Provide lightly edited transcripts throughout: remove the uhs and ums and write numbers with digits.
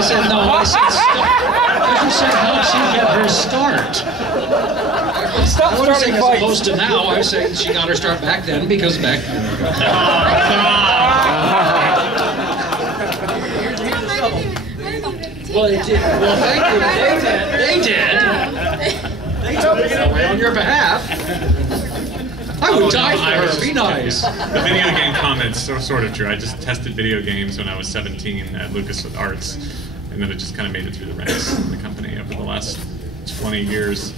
I said, no, I said, stop. You said, how'd she get her start? Stop I wouldn't say starting as fights. opposed to now. I was saying she got her start back then because back then. Well, it did. Well, thank you. They did. They took it away on your behalf. I would die for her. Be nice. The video game comment's sort of true. I just tested video games when I was 17 at Lucas Arts, and then it just kind of made it through the ranks in the company over the last 20 years.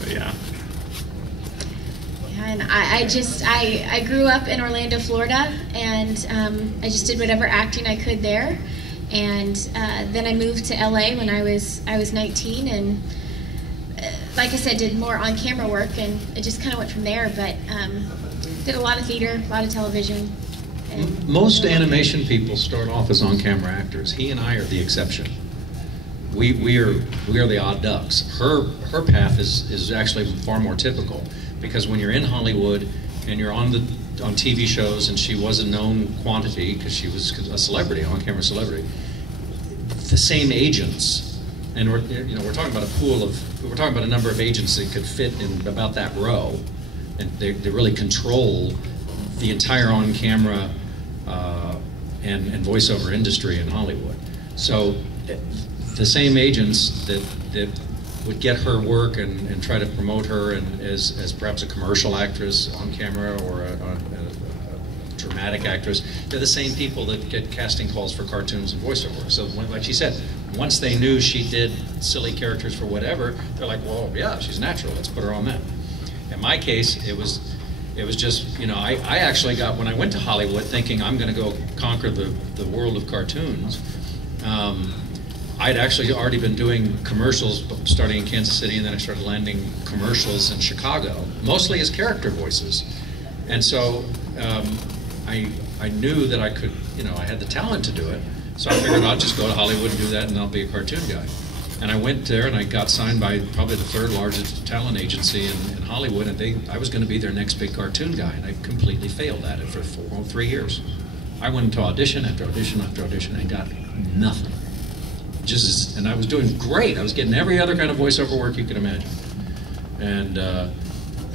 But yeah. Yeah, and I grew up in Orlando, Florida, and I just did whatever acting I could there. And then I moved to LA when I was 19, and like I said, did more on-camera work, and it just kind of went from there. But did a lot of theater, a lot of television. And most animation people start off as on-camera actors. He and I are the exception. We are the odd ducks. Her path is actually far more typical, because when you're in Hollywood and you're on TV shows, and she was a known quantity because she was a celebrity, on-camera celebrity. The same agents, and we're talking about we're talking about a number of agents that could fit in about that row, and they really control the entire on-camera and voiceover industry in Hollywood. So the same agents that would get her work and try to promote her and as perhaps a commercial actress on camera or a dramatic actress, they're the same people that get casting calls for cartoons and voiceover. So like she said, once they knew she did silly characters for whatever, they're like, well, yeah, she's natural, let's put her on that. In my case, it was just, I actually got, when I went to Hollywood thinking I'm going to go conquer the world of cartoons, I'd actually already been doing commercials starting in Kansas City, and then I started landing commercials in Chicago, mostly as character voices. And so I knew that I could, I had the talent to do it. So I figured I'll just go to Hollywood and do that, and I'll be a cartoon guy. And I went there, and I got signed by probably the third largest talent agency in Hollywood, and I was going to be their next big cartoon guy, and I completely failed at it for 3 years. I went into audition after audition after audition, and got nothing. And I was doing great. I was getting every other kind of voiceover work you could imagine.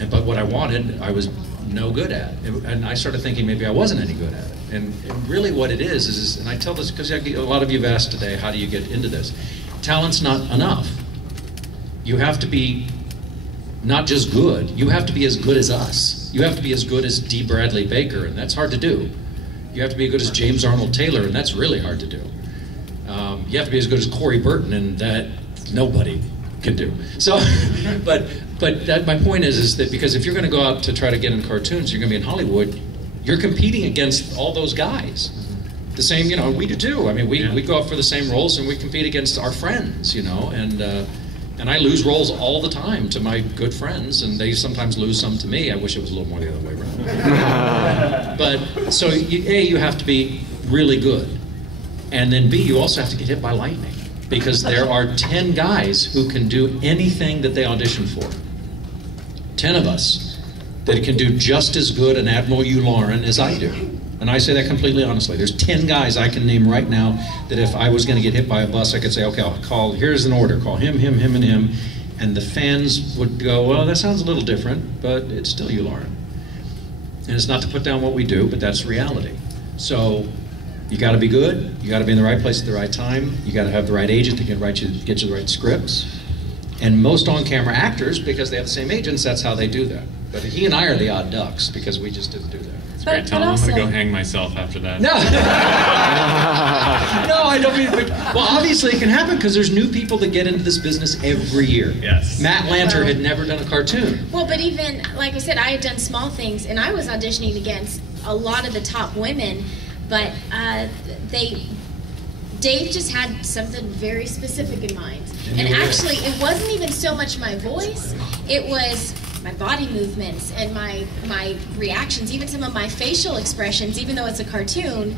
But what I wanted, I was no good at. And I started thinking maybe I wasn't any good at it. And really what it is, and I tell this because a lot of you have asked today, how do you get into this? Talent's not enough. You have to be not just good, you have to be as good as us. You have to be as good as D. Bradley Baker, and that's hard to do. You have to be as good as James Arnold Taylor, and that's really hard to do. You have to be as good as Corey Burton, and that nobody can do. So, but my point is that because if you're going to go out to try to get in cartoons, you're going to be in Hollywood, you're competing against all those guys. The same, we do too. I mean, we go out for the same roles, and we compete against our friends, and I lose roles all the time to my good friends, and they sometimes lose some to me. I wish it was a little more the other way around. But so you have to be really good. And then B, you also have to get hit by lightning, because there are 10 guys who can do anything that they audition for. 10 of us that can do just as good an Admiral Hugh Lauren as I do. And I say that completely honestly. There's 10 guys I can name right now that if I was going to get hit by a bus, I could say, okay, I'll call, here's an order, call him, him, him, and him. And the fans would go, well, that sounds a little different, but it's still Hugh Lauren. And it's not to put down what we do, but that's reality. So you got to be good, you got to be in the right place at the right time, you got to have the right agent that can get you the right scripts. And most on-camera actors, because they have the same agents, that's how they do that. But he and I are the odd ducks, because we just didn't do that. Great, Tom. I'm going to go hang myself after that. No, no, I don't mean. Well, obviously it can happen because there's new people that get into this business every year. Yes. Matt Lanter had never done a cartoon. Well, but even like I said, I had done small things, and I was auditioning against a lot of the top women, but Dave just had something very specific in mind. And actually, it wasn't even so much my voice; it was my body movements and my reactions, even some of my facial expressions. Even though it's a cartoon,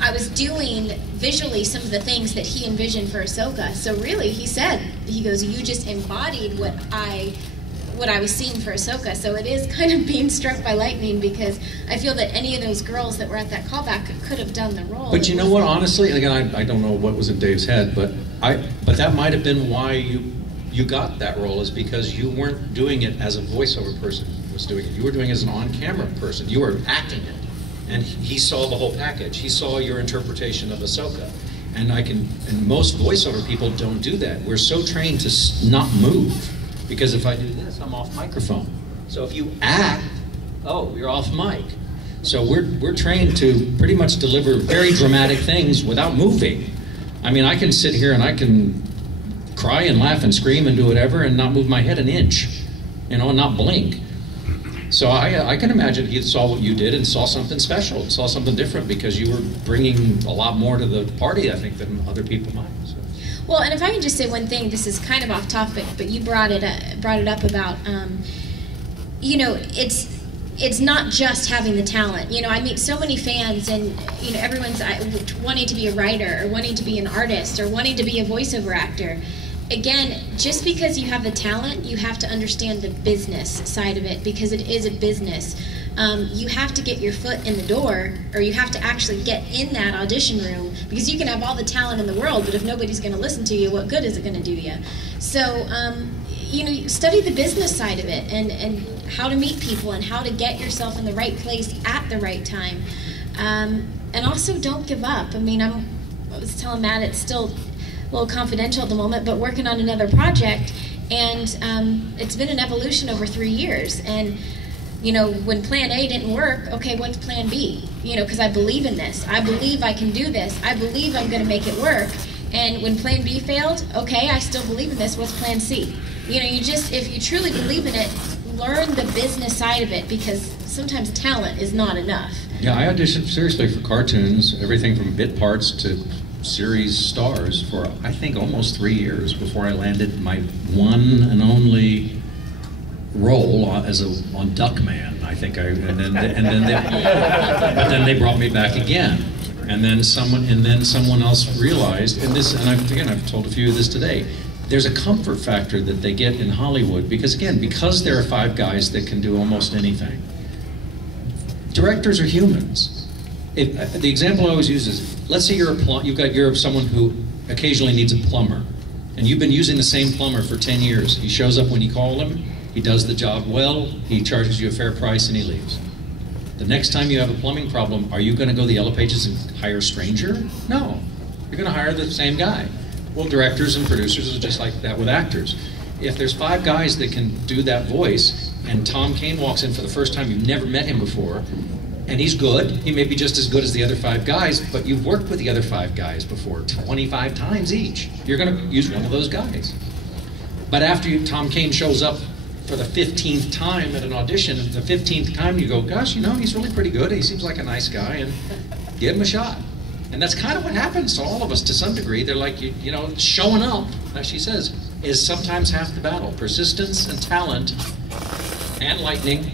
I was doing visually some of the things that he envisioned for Ahsoka. So really, he goes, you just embodied what I what I was seeing for Ahsoka. So it is kind of being struck by lightning, because I feel that any of those girls that were at that callback could have done the role. But you know what, honestly, again, I don't know what was in Dave's head, but that might have been why you got that role, is because you weren't doing it as a voiceover person was doing it. You were doing it as an on-camera person. You were acting it. And he saw the whole package. He saw your interpretation of Ahsoka. And most voiceover people don't do that. We're so trained to not move, because if I do this, I'm off microphone. So if you act, oh, you're off mic. So we're trained to pretty much deliver very dramatic things without moving. I mean, I can sit here and I can cry and laugh and scream and do whatever and not move my head an inch, and not blink. So I can imagine he saw what you did and saw something special, saw something different, because you were bringing a lot more to the party, I think, than other people might. So. Well, and if I can just say one thing, this is kind of off topic, but you brought it up about, you know, it's not just having the talent. You know, I meet so many fans, and you know, everyone's wanting to be a writer, or wanting to be an artist, or wanting to be a voiceover actor. Again, just because you have the talent, you have to understand the business side of it, because it is a business. You have to get your foot in the door, or you have to actually get in that audition room, because you can have all the talent in the world, but if nobody's going to listen to you, what good is it going to do you? So, you know, study the business side of it, and how to meet people, and how to get yourself in the right place at the right time. And also, don't give up. I mean, I was telling Matt, it's still a little confidential at the moment, but working on another project, and it's been an evolution over 3 years. And you know, when plan A didn't work, okay, what's plan B? You know, because I believe in this. I believe I can do this. I believe I'm going to make it work. And when plan B failed, okay, I still believe in this. What's plan C? You know, if you truly believe in it, learn the business side of it, because sometimes talent is not enough. Yeah, I auditioned seriously for cartoons, everything from bit parts to series stars, for I think almost 3 years before I landed my one and only role on Duckman. I think but then they brought me back again, and then someone else realized, I've told a few of this today. There's a comfort factor that they get in Hollywood, because there are 5 guys that can do almost anything. Directors are humans. The example I always use is, let's say you're someone who occasionally needs a plumber, and you've been using the same plumber for 10 years. He shows up when you call him, he does the job well, he charges you a fair price, and he leaves. The next time you have a plumbing problem, are you going to go to the Yellow Pages and hire a stranger? No. You're going to hire the same guy. Well, directors and producers are just like that with actors. If there's 5 guys that can do that voice, and Tom Kane walks in for the first time, you've never met him before, and he's good, he may be just as good as the other 5 guys, but you've worked with the other 5 guys before 25 times each. You're going to use one of those guys. But after Tom Kane shows up for the 15th time at an audition, the 15th time you go, gosh, you know, he's really pretty good, he seems like a nice guy, and give him a shot. And that's kind of what happens to all of us to some degree. They're like, you know, showing up, as she says, is sometimes half the battle. Persistence and talent and lightning.